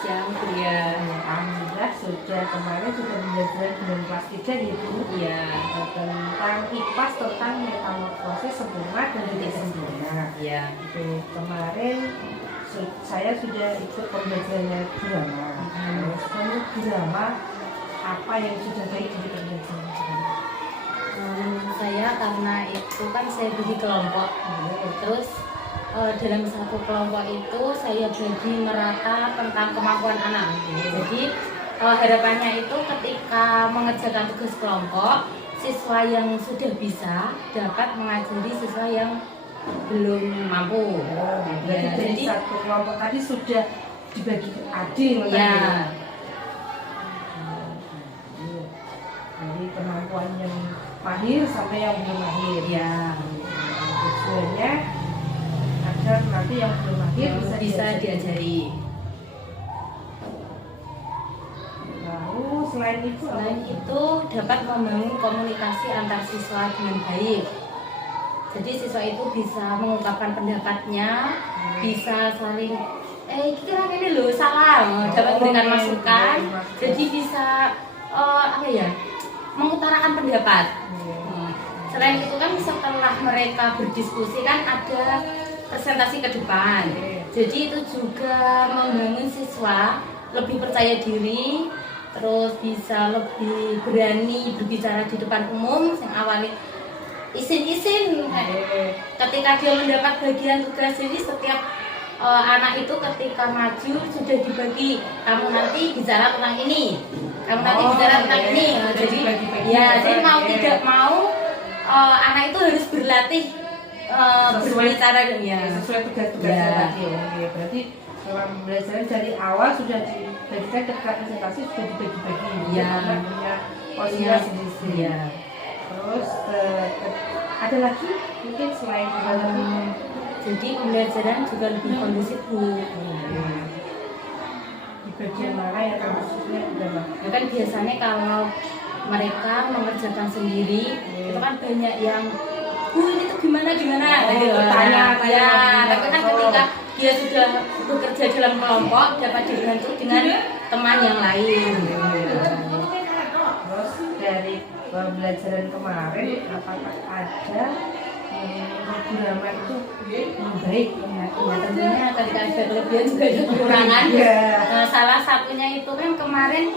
siang Buya. Alhamdulillah sudah kemarin sudah belajar dengan kelas 3 gitu. Iya. Tentang IPAS tentang metamorfosis sempurna dan tidak sempurna. Iya. Itu kemarin saya sudah ikut pembelajarannya drama. Terus menurut drama apa yang sudah baik dari pembelajaran? Menurut saya karena itu kan saya bagi kelompok, terus dalam satu kelompok itu saya bagi merata tentang kemampuan anak. Jadi harapannya itu ketika mengerjakan tugas kelompok, siswa yang sudah bisa dapat mengajari siswa yang belum mampu. Jadi satu kelompok tadi sudah dibagi adil. Ya. Jadi kemampuan yang mahir sampai yang belum mahir. Ya. Tujuannya agar nanti yang belum mahir bisa diajari. Lalu selain itu dapat membangun komunikasi antar siswa dengan baik. Jadi siswa itu bisa mengungkapkan pendapatnya, bisa saling kira ini loh salah, dapat memberikan masukan. Jadi bisa mengutarakan pendapat. Selain itu kan setelah mereka berdiskusi kan ada presentasi ke depan. Jadi itu juga membangun siswa lebih percaya diri, terus bisa lebih berani berbicara di depan umum. Yang awalnya isin-isin, ketika dia mendapat bagian tugas, jadi setiap anak itu ketika maju sudah dibagi, kamu nanti bicara tentang ini, kamu nanti bicara tentang ini. Jadi mau tidak mau anak itu harus berlatih berbicara sesuai tugas-tugasnya tadi. Berarti dalam pembelajaran dari awal sudah dibagikan ketika presentasi sudah dibagi-bagi. Punya posisinya sendiri. Terus ada lagi mungkin selain jadi pembelajaran juga lebih kondusif di bagian mana yang kondusifnya adalah kan biasanya kalau mereka mengerjakan sendiri itu kan banyak yang ini tuh gimana tanya tapi kan ketika dia sudah bekerja dalam kelompok dapat dibantu dengan teman yang lain. Terus dari pembelajaran kemarin apakah ada drama itu yang baik? Ya tentunya ketika ada kelebihan juga ada kekurangan. Salah satunya itu kan kemarin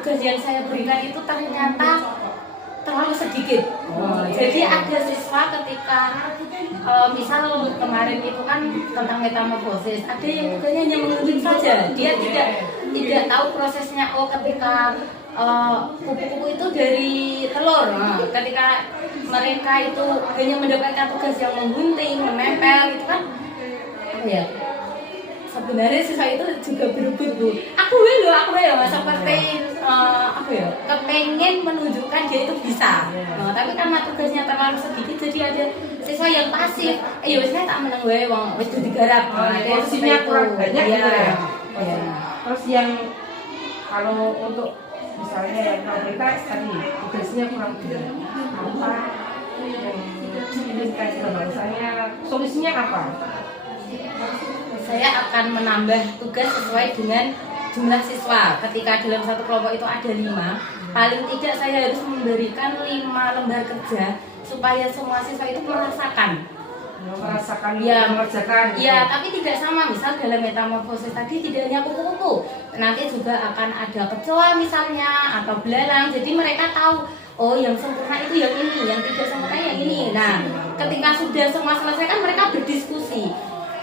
tugas yang saya berikan itu ternyata terlalu sedikit. Jadi ada siswa ketika misal kemarin itu kan tentang metamorfosis, ada yang bukannya hanya mengunjung saja, dia tidak tahu prosesnya. Ketika kupu-kupu itu dari telur. Ketika mereka itu hanya mendapatkan tugas yang menggunting, menempel, itu kan sebenarnya siswa itu juga berebut aku seperti kepengen menunjukkan dia itu bisa. Tapi karena tugasnya terlalu sedikit, jadi ada siswa yang pasif. Saya tak menang wong wis digarap. Porsinya kurang banyak gitu ya. Terus yang kalau untuk misalnya yang kita tadi tugasnya kurang banyak, apa yang diinginkan misalnya solusinya apa? Saya akan menambah tugas sesuai dengan jumlah siswa. Ketika dalam satu kelompok itu ada 5, paling tidak saya harus memberikan 5 lembar kerja supaya semua siswa itu merasakan mengerjakan. Ya, tapi tidak sama. Misal dalam metamorfosis tadi tidak hanya kupu-kupu, nanti juga akan ada kecoa misalnya atau belalang. Jadi mereka tahu, yang sempurna itu yang ini, yang tidak sempurna yang ini. Nah, ketika sudah semua selesai kan mereka berdiskusi.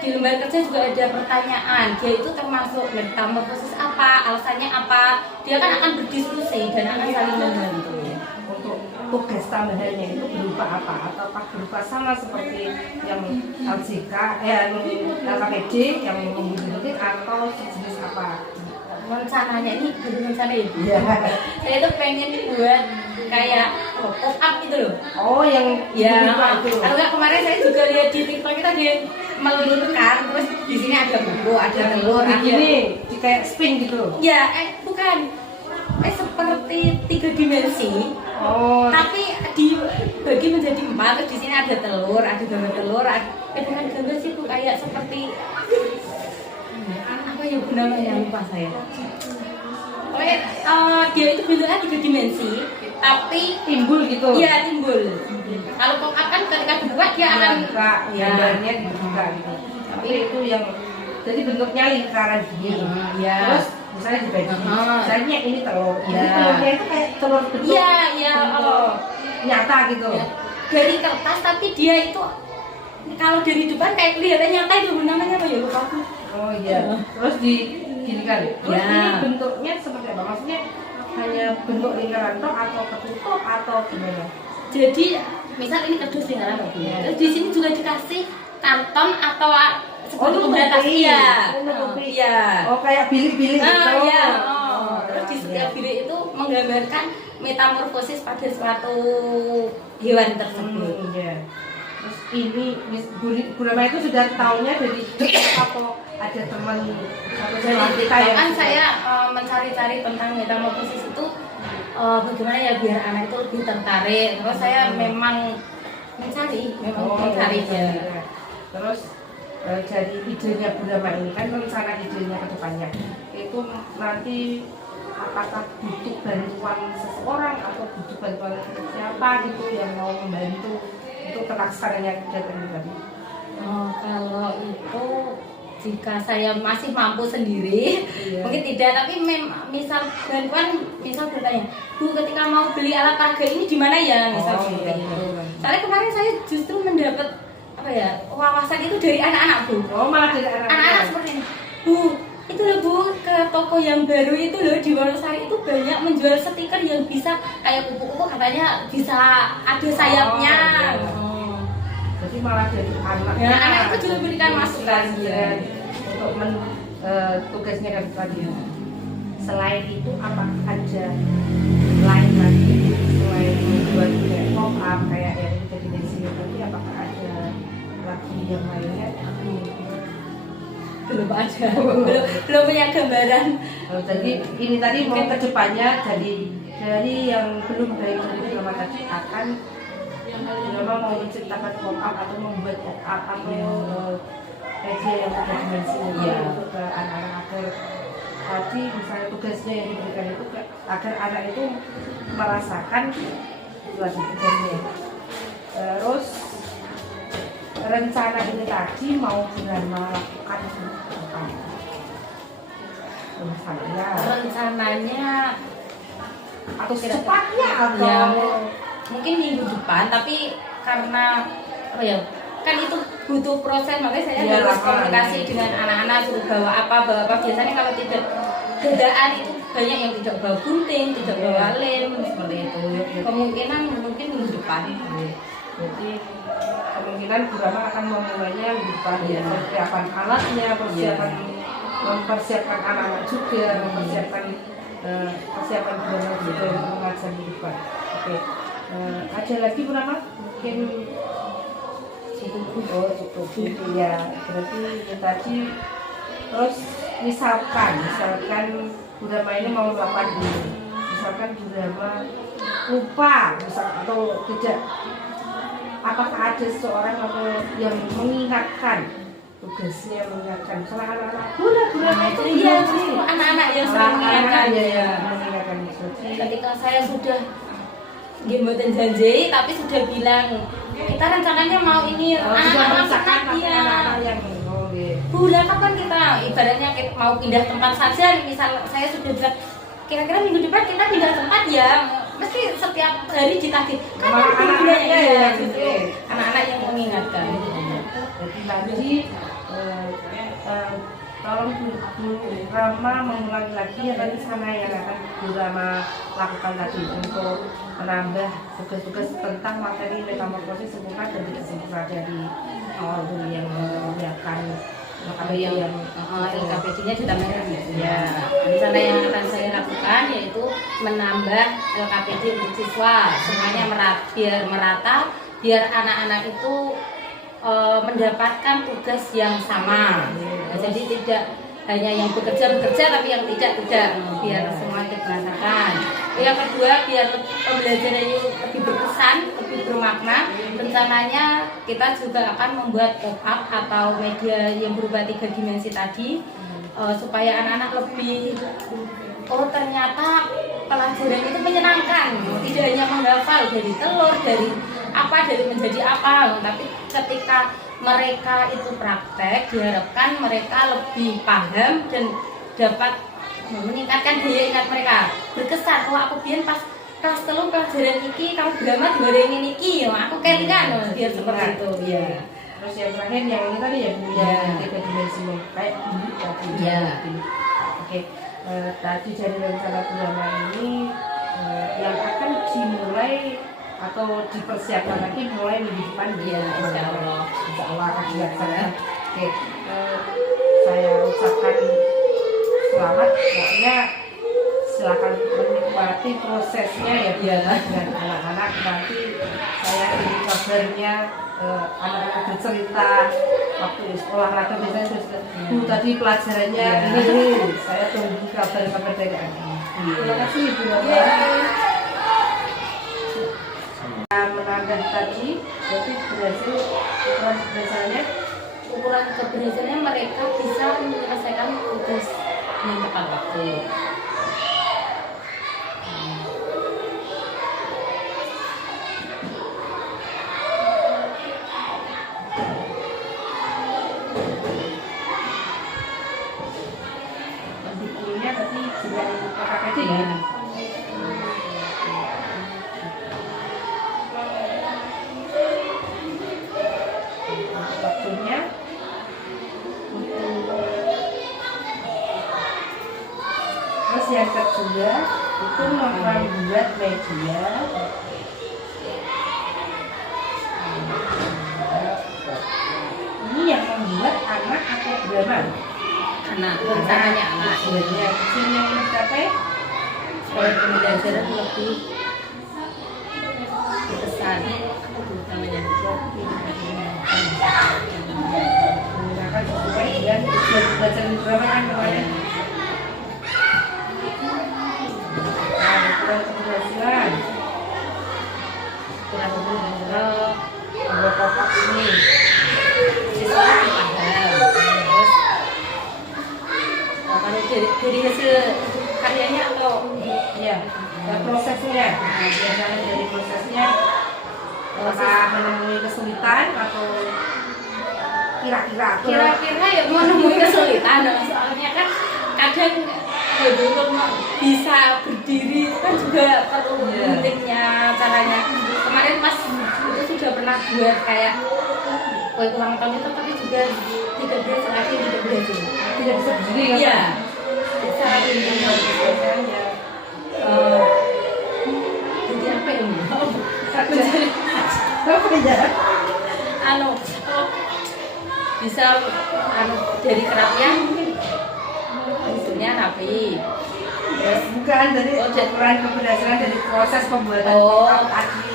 Di lembar kerja juga ada pertanyaan, dia itu termasuk metamorfosis apa, alasannya apa. Dia kan akan berdiskusi dan akan saling membantu. Untuk tugas tambahannya itu berupa apa? Ataukah berupa sama seperti yang LJK, LKPD yang membutuhkan atau sejenis apa? Rencananya ini rencana itu. Saya tuh pengen buat kayak pop up gitu loh. Yang itu. Kemarin saya juga lihat di TikTok kita dia meluruskan, terus di sini ada buku, ada telur, ini kayak spin gitu. Bukan. Seperti 3 dimensi. Tapi dibagi menjadi 4, terus di sini ada telur, ada gambar telur, bukan gambar sih, kayak seperti apa ya namanya, lupa saya. Oke, dia itu bentuknya 3 dimensi, tapi timbul gitu. Iya, timbul. Kalau pop up kan ketika dibuat dia akan gambarnya dibuka gitu. Tapi itu yang jadi bentuknya lingkaran gini. Iya. Terus misalnya dibagi. Misalnya ini telur. Jadi telurnya itu kayak telur bentuk. Iya, nyata gitu. Ya. Dari kertas tapi dia itu kalau dari depan kayak kelihatan nyata itu namanya apa ya, lupa aku. Oh iya. Terus di gini kan. Terus ini bentuknya seperti apa? Maksudnya hanya bentuk lingkaran toh atau ketutup atau gimana? Jadi misal ini kardus lingkaran toh. Terus di sini juga dikasih karton atau seperti pembatas iya. Oh kayak bilik-bilik gitu. Iya. Terus di setiap bilik itu menggambarkan metamorfosis pada suatu hewan tersebut. Iya. Terus ini Bu Rama itu sudah tahunya dari atau ada teman kita yang kan saya mencari-cari tentang metamorfosis itu bagaimana ya biar anak itu lebih tertarik. Terus saya memang mencari ya. Terus jadi idenya Bu Rama ini kan rencana idenya ke depannya itu nanti apakah butuh bantuan seseorang atau butuh bantuan siapa gitu yang mau membantu untuk terlaksananya kegiatan ini tadi? Kalau itu jika saya masih mampu sendiri, mungkin tidak. Tapi misal bantuan, misal bertanya, Bu ketika mau beli alat peraga ini di mana ya? Misal seperti itu. Soalnya kemarin saya justru mendapat wawasan itu dari anak-anak Bu. Oh malah dari anak-anak seperti ini. Bu, itu loh Bu, ke toko yang baru itu loh di Wonosari itu banyak menjual stiker yang bisa kayak kupu-kupu, katanya bisa ada sayapnya. Jadi malah dari anak. Ya, anak itu juga berikan masukan untuk tugasnya kan tadi. Selain itu apakah ada lain lagi selain membuat kayak pop up kayak yang jadi di sini tadi, apakah ada lagi yang lainnya? Belum ada, belum punya gambaran. Jadi ini tadi mau ke depannya dari yang belum dari drama tadi akan drama mau menciptakan pop up atau membuat pop up atau media yang ada dimensi untuk ke anak-anak agar tadi misalnya tugasnya yang diberikan itu agar anak itu merasakan situasi tugasnya. Terus rencana ini tadi mau melakukan apa? Rencananya atau secepatnya atau ya, mungkin minggu depan, tapi karena kan itu butuh proses, makanya saya harus komunikasi dengan anak-anak, suruh bawa apa. Biasanya kalau tidak gendaan itu banyak yang tidak bawa gunting, tidak bawa lem, seperti itu. Kemungkinan mungkin minggu depan. Jadi kemungkinan Bu Rama akan memulainya minggu depan. Persiapan alatnya, mempersiapkan anak-anak juga, mempersiapkan persiapan Bu Rama juga untuk mengajar minggu depan. Oke. Ada lagi Bu Rama? Mungkin cukup ya. Berarti itu tadi. Terus misalkan Bu Rama ini mau melakukan ini, misalkan Bu Rama lupa atau tidak, apakah ada seseorang atau yang mengingatkan tugasnya, mengingatkan misalnya anak-anak Bu Rama itu anak-anak yang sering mengingatkan ketika saya sudah mboten janji tapi sudah bilang kita rencananya mau ini anak-anak yang bulan kapan kita ibaratnya kita mau pindah tempat saja, misal saya sudah bilang kira-kira minggu depan kita pindah tempat ya, mesti setiap hari ditagih kan anak-anak yang mengingatkan. Jadi tadi tolong Bu Rama mengulangi lagi rencana yang akan Bu Rama lakukan tadi untuk menambah tugas-tugas tentang materi metamorfosis sempurna dan tidak sempurna dari awal dulu yang menyiapkan LKPD-nya ditambahkan ya. Rencana yang akan saya lakukan yaitu menambah LKPD untuk siswa semuanya biar merata, biar anak-anak itu mendapatkan tugas yang sama. Jadi tidak hanya yang bekerja tapi yang tidak, biar semua dirasakan. Yang kedua, biar pembelajarannya lebih berkesan, lebih bermakna. Rencananya kita juga akan membuat pop up atau media yang berupa 3 dimensi tadi. supaya anak-anak lebih ternyata pelajaran itu menyenangkan, tidak hanya menghafal dari telur, dari menjadi apa, tapi ketika mereka itu praktek diharapkan mereka lebih paham dan dapat meningkatkan daya ingat mereka. Berkesan, aku biar pas kelas telur pelajaran iki kamu drama dibarengin iki aku kelingan biar seperti itu ya. Terus yang terakhir yang ini tadi ya Bu, yang tiga dimensi kayak tadi. Oke. Tadi dari rencana drama ini yang akan dimulai atau dipersiapkan lagi mulai minggu depan ya, insya Allah akan dilaksanakan. Oke, saya ucapkan selamat, pokoknya silakan menikmati prosesnya ya dengan anak-anak. Nanti saya ingin kabarnya anak-anak bercerita waktu di sekolah atau biasanya tadi pelajarannya ini saya tunggu kabar dari anak. Terima kasih Ibu Bapak. Menambah tadi berarti berhasil ukuran keberhasilannya mereka bisa menyelesaikan tugas yang tepat waktu. Bukunya tadi juga KKKD ya. Waktunya terus yang kedua itu membuat media. Ini yang membuat anak atau drama? Anak, rencananya anak. Sebenarnya kecil yang mencapai Supaya pembelajaran lebih berkesan. Apa itu namanya? menggunakan sesuai dengan tujuan pembelajaran drama kan kemarin. Nah, ukuran keberhasilan. Kurang lebih Dua kotak ini. siswa paham. Terus dari hasil karyanya atau Ya, prosesnya. Biasanya dari prosesnya apakah menemui kesulitan atau kira-kira ya menemui kesulitan, soalnya kan kadang betul bisa berdiri itu kan juga perlu pentingnya caranya. Kemarin Mas itu sudah pernah buat kayak kue ulang tahun itu, tapi juga tidak berhasil lagi, tidak berhasil. tidak bisa berdiri kan? Iya, secara lingkungan Biasanya jadi apa ya? apa ya? Bisa dari kerapian mungkin bentuknya rapi. Terus Bukan dari ukuran keberhasilan dari proses pembuatan Oh. kotak tadi.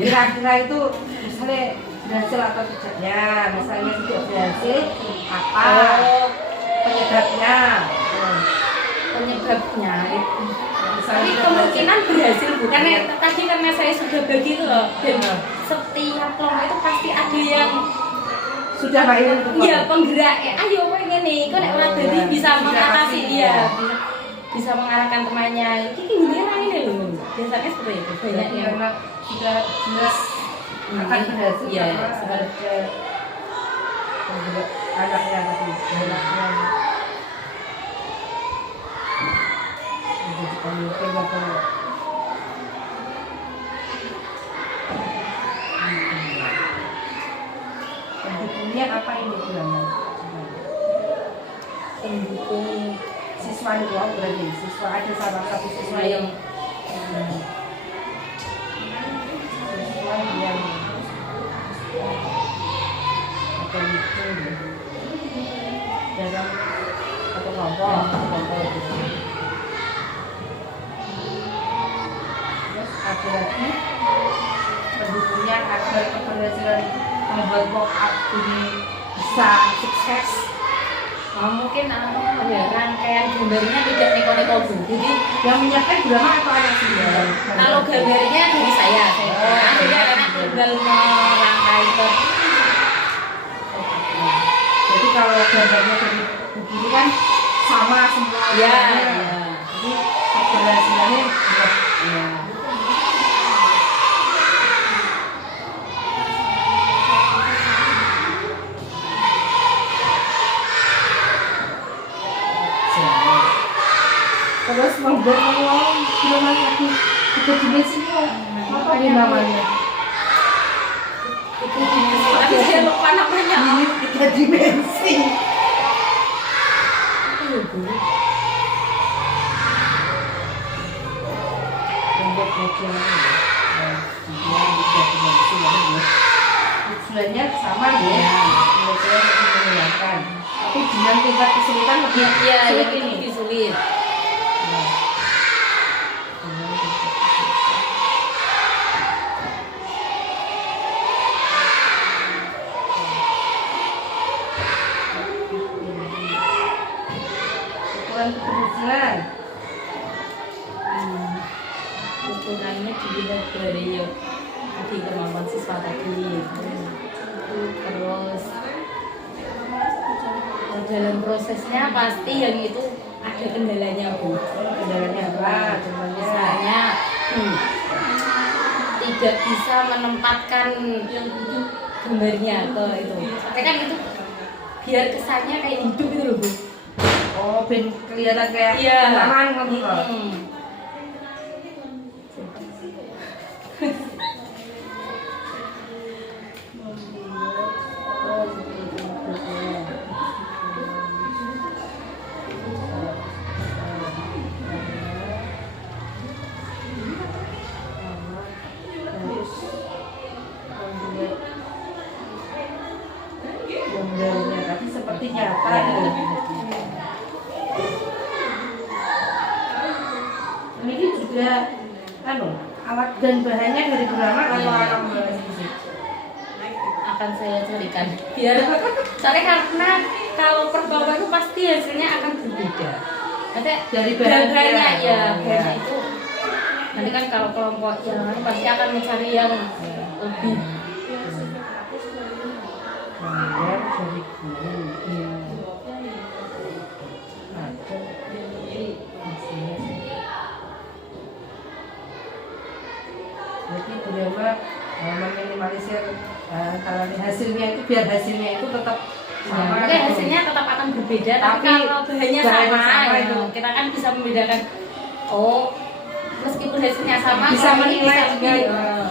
Kira-kira itu misalnya berhasil atau tidaknya, misalnya tidak berhasil apa penyebabnya. penyebabnya itu. Misalnya Tapi tidak kemungkinan berhasil bu, karena Iya. tadi karena saya sudah bagi itu loh, dan setiap kelompok itu pasti ada yang sudah main penggeraknya. Ayo pengen nih, kok nek ora dadi bisa Sudah mengatasi pasti, dia, ya. bisa mengarahkan temannya. Iki giliran ini loh. Biasanya seperti itu. Banyak yang karena sudah jelas akan berhasil Iya, karena seperti ada anaknya tadi, anaknya menjadi pemimpin atau pendukungnya apa ini bilangnya? pendukung Siswa itu berarti siswa ada salah satu siswa yang siswa yang atau itu dalam atau kelompok terus ada lagi pendukungnya agar keberhasilan membuat pop-up ini bisa sukses. mungkin ya, rangkaian gambarnya tidak neko-neko bu. Jadi Yang menyiapkan drama atau anak sih? kalau gambarnya dari saya jadi anak tinggal merangkai ke. Jadi kalau gambarnya dari begini kan sama semua. Ya, warnanya. ya. Jadi keberhasilannya udah Ya. terus membuat ngomong film lagi tiga dimensi apa ini namanya? Itu dimensi, tapi saya lupa namanya. Ini tiga dimensi. Apa ya, Bu? Membuat media dia tiga dimensi ya. Tujuannya sama ya, tujuannya untuk menyenangkan. Tapi dengan tingkat kesulitan lebih Ya, sulit yang itu ini. lebih sulit. Nah, ukuran keberhasilan. Ukurannya dilihat dari tadi kemampuan siswa tadi. Terus dalam prosesnya pasti yang itu ada kendalanya, Bu. Kendalanya apa? Contohnya Misalnya tidak bisa menempatkan gambarnya ke itu. Tapi kan itu biar kesannya kayak hidup itu loh, Bu. oh, ben kelihatan kayak Iya. tangan kamu kok. Gambarnya tapi seperti nyata gitu. Ini juga anu alat dan bahannya dari Brahma atau alam musik. Akan saya carikan biar soalnya karena kalau per bawah itu pasti hasilnya akan berbeda. Nanti Dari bahannya, bahannya ya, oh, bahannya ya. itu nanti kan kalau kelompok yang lain pasti akan mencari yang lebih Gambar dari guru. Ada hasilnya. Jadi Brahma meminimalisir kalau hasilnya itu biar hasilnya itu tetap sama. mungkin gitu. hasilnya tetap akan berbeda tapi Tapi kalau bahannya bahannya sama, sama ya, itu. kita kan bisa membedakan oh meskipun hasilnya sama Bisa kalau ini menilai bisa juga. lebih,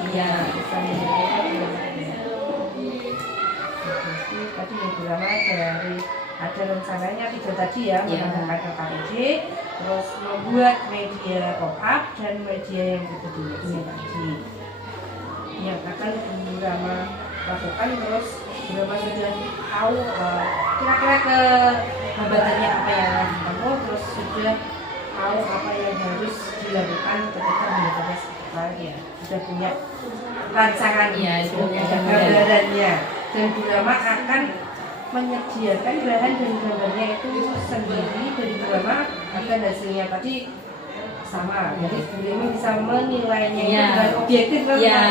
Ya, bisa menilai. Tadi yang Brahma dari ada rencananya tiga tadi ya, Ya. menggunakan KPJ, terus membuat media pop-up dan media yang tiga dimensi tadi. Yang akan Brahma lakukan terus Brahma sudah tahu kira-kira ke hambatannya apa yang harus ditempuh, terus sudah tahu apa yang harus dilakukan ketika hambatannya seperti ya. Sudah punya rancangan, Iya, sudah punya gambarannya, dan Brahma akan menyediakan bahan dan gambarnya itu sendiri dari Brahma agar hasilnya tadi sama. Jadi Brahma bisa menilainya itu Iya. dengan objektif kan? Iya.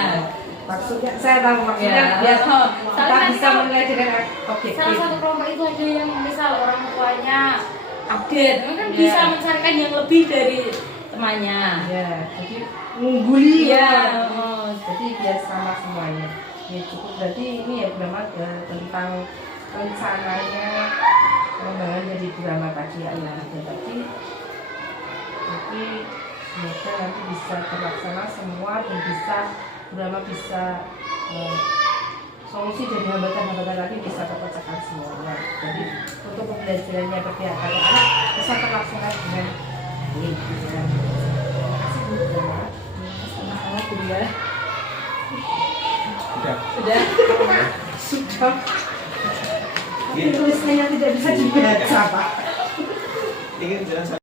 Maksudnya saya tahu maksudnya Ya. biar Oh, kita soalnya bisa kalau menilai dengan objektif. salah satu kelompok itu ada yang misal orang tuanya update kan Ya. bisa mencarikan yang lebih dari temannya. Ya, jadi mengungguli Iya. ya. Oh, Jadi biar sama semuanya. Ya cukup berarti ini ya Brahma tentang rencananya pengembangan dari Brahma tadi ya. Tadi tapi semoga nanti bisa terlaksana semua dan bisa Brahma bisa solusi dari hambatan-hambatan tadi bisa terpecahkan semuanya. Jadi untuk pembelajarannya bagi anak-anak bisa terlaksana dengan baik. Terima kasih Bu Brahma. sama-sama Bu ya. Sudah. Sudah. Sudah. Tapi tulisnya yang tidak bisa dibaca Pak. Ini jalan